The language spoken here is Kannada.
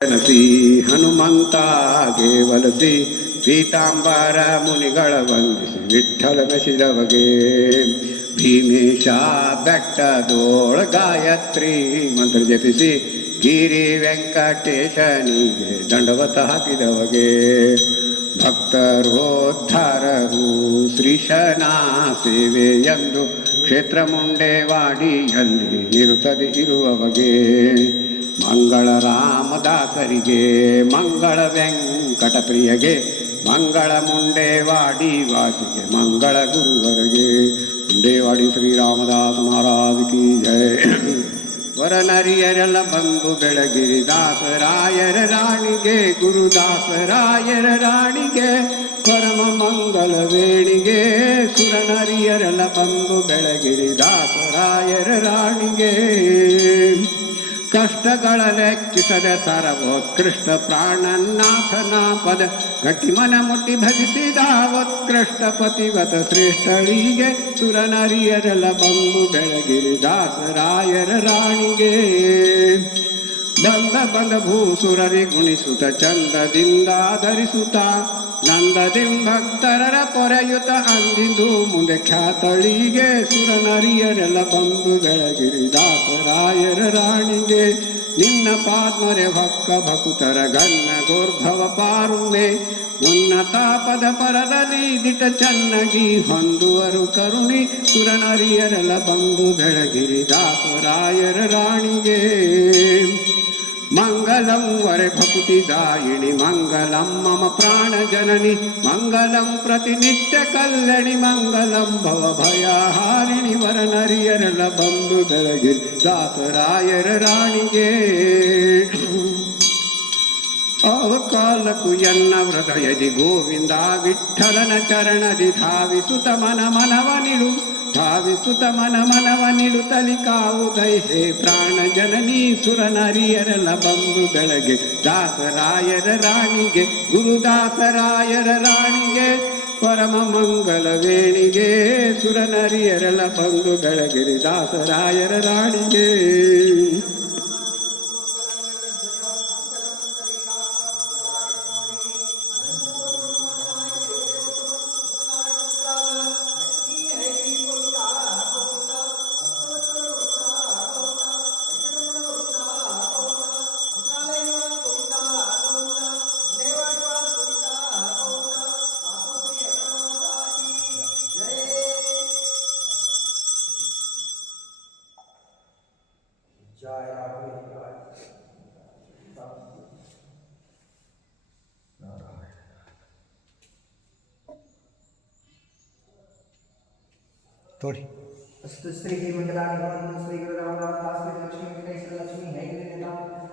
ನಸಿ ಹನುಮಂತ ಗೆವಲಸಿ ಪೀತಾಂಬರ ಮುನಿಗಳ ವಂದಿಸಿ ವಿಠ್ಠಲ ಮೆಸಿದವಗೆ ಭೀಮೇಶ ಬೆಟ್ಟದೋಳ ಗಾಯತ್ರಿ ಮಂತ್ರ ಜಪಿಸಿ ಗಿರಿ ವೆಂಕಟೇಶನಿಗೆ ದಂಡವತ ಹಾಕಿದವಗೆ ಭಕ್ತರೋದ್ಧಾರರು ಶ್ರೀಶನ ಸೇವೆಯಂದು ಕ್ಷೇತ್ರ ಮುಂಡೇವಾಡಿಯಲ್ಲಿ ಇರುತ್ತದೆ ಇರುವವಗೆ ಮಂಗಳ ರಾಮದಾಸರಿಗೆ ಮಂಗಳ ವೆಂಕಟಪ್ರಿಯಗೆ ಮಂಗಳ ಮುಂಡೇವಾಡಿ ವಾಸಿಗೆ ಮಂಗಳ ಗುರುವರಿಗೆ ಮುಂಡೇವಾಡಿ ಶ್ರೀರಾಮದಾಸ ಮಹಾರಾಜ್ ಕಿ ಜಯ. ವರನರಿಯರೆಲ್ಲ ಬಂದು ಬೆಳಗಿರಿ ದಾಸರಾಯರ ರಾಣಿಗೆ ಗುರುದಾಸರಾಯರ ರಾಣಿಗೆ ಪರಮ ಮಂಗಲ ವೇಣಿಗೆ ಸುರನರಿಯರೆಲ್ಲ ಬಂದು ಬೆಳಗಿರಿ ದಾಸರಾಯರ ರಾಣಿಗೆ ಕಷ್ಟಗಳ ಲೆಕ್ಕಿಸದೆ ತರವೋತ್ಕೃಷ್ಟ ಪ್ರಾಣನಾಥನ ಪದ ಗಟ್ಟಿ ಮನ ಮುಟ್ಟಿ ಭಜಿಸಿದ ಉತ್ಕೃಷ್ಟ ಪತಿವತ ಶ್ರೇಷ್ಠಳಿಗೆ ಸುರನರಿಯರೆಲ್ಲ ಬಂದು ಬೆಳಗಿರಿ ದಾಸರಾಯರ ರಾಣಿಗೆ ಬಂದ ಭೂಸುರರಿ ಗುಣಿಸುತ್ತ ಚಂದದಿಂದ ಧರಿಸುತ್ತ ನಂದದಿಂ ಭಕ್ತರರ ಪೊರೆಯುತ ಅಂದಿಂದು ಮುಂದೆ ಖ್ಯಾತಳಿಗೆ ಸುರನರಿಯರೆಲ್ಲ ಬಂದು ಬೆಳಗಿರಿ ದಾಸರಾಯರ ರಾಣಿಗೆ ನಿನ್ನ ಪಾದ್ಮರೆ ಭಕ್ಕ ಭಕುತರ ಗನ್ನ ಗೋರ್ಭವ ಪಾರುಮೆ ಉನ್ನತ ಪದ ಪರದಲ್ಲಿ ದಿಟ ಚೆನ್ನಾಗಿ ಹೊಂದುವರು ಕರುಣಿ ಸುರನರಿಯರೆಲ್ಲ ಬಂದು ಬೆಳಗಿರಿ ದಾಸರಾಯರ ರಾಣಿಗೆ ಮಂಗಲಂ ವರೆ ಭಕುತಿ ದಾಯಿಣಿ ಮಂಗಲಂ ಮಮ ಪ್ರಾಣ ಜನನಿ ಮಂಗಲಂ ಪ್ರತಿನಿತ್ಯ ಕಲ್ಯಾಣಿ ಮಂಗಲಂ ಭವ ಭಯಹಾರಿಣಿ ವರನರಿಯರೆಲ್ಲ ಬಂದು ಬೆಳಗಿರಿ ದಾಸರಾಯರ ರಾಣಿಗೆ ಅವಕಾಲಕ್ಕೂ ಎನ್ನ ಹೃದಯದಿ ಗೋವಿಂದ ವಿಠ್ಠಲನ ಚರಣದಿ ಧಾವಿಸುತ್ತ ಮನವ ನಿಡು ಧಾವಿಸುತ್ತ ಮನವ ನಿಡುತ್ತಲಿ ಕಾವುದೈ ಹೇ ಪ್ರಾಣ ಜನನೀ ಸುರನರಿಯರೆಲ್ಲ ಬಂದು ಬೆಳಗ್ಗೆ ದಾಸರಾಯರ ರಾಣಿಗೆ ಗುರುದಾಸರಾಯರ ರಾಣಿಗೆ ಪರಮ ಮಂಗಲ ವೇಣಿಗೆ ಸುರನರಿಯರೆಲ್ಲ ಬಂದು ಬೆಳಗಿರಿ ದಾಸರಾಯರ ರಾಣಿಗೆ. तोड़ी अस्तु श्री मंगलानि भवन्तु श्री गुरु रामदास दास लक्ष्मी वेंकटेश्वर लक्ष्मी है